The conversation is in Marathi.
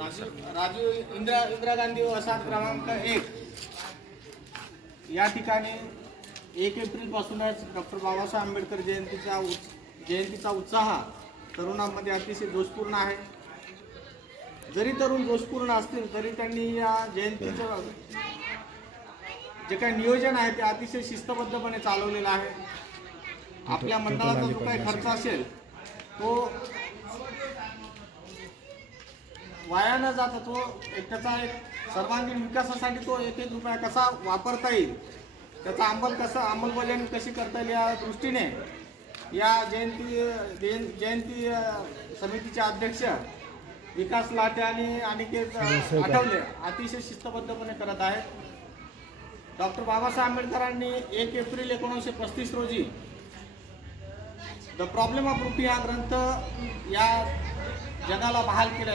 राजीव इंदिरा गांधी वसाहत क्रमांक 1 या ठिकाणी 1 एप्रिलपासूनच डॉक्टर बाबासाहेब आंबेडकर जयंतीचा उत्साह तरुणांमध्ये अतिशय जोशपूर्ण आहे। जरी तरुण जोशपूर्ण असतील तरी त्यांनी या जयंतीचं जे काही नियोजन आहे ते अतिशय शिस्तबद्धपणे चालवलेलं आहे। आपल्या मंडळाचा जो काही खर्च असेल तो वाया न जाता तो त्याचा एक सर्वांगीण विकासासाठी तो एक रुपया कसा वापरता येईल, त्याचा अंमलबजावणी कशी करता येईल या दृष्टीने या जयंती समितीचे अध्यक्ष विकास लाटे आणि अनिकेत आठवले अतिशय शिस्तबद्धपणे करत आहेत। डॉक्टर बाबासाहेब आंबेडकरांनी 1 एप्रिल 1935 रोजी द प्रॉब्लेम ऑफ रुपी हा ग्रंथ या जगाला बहाल केलेला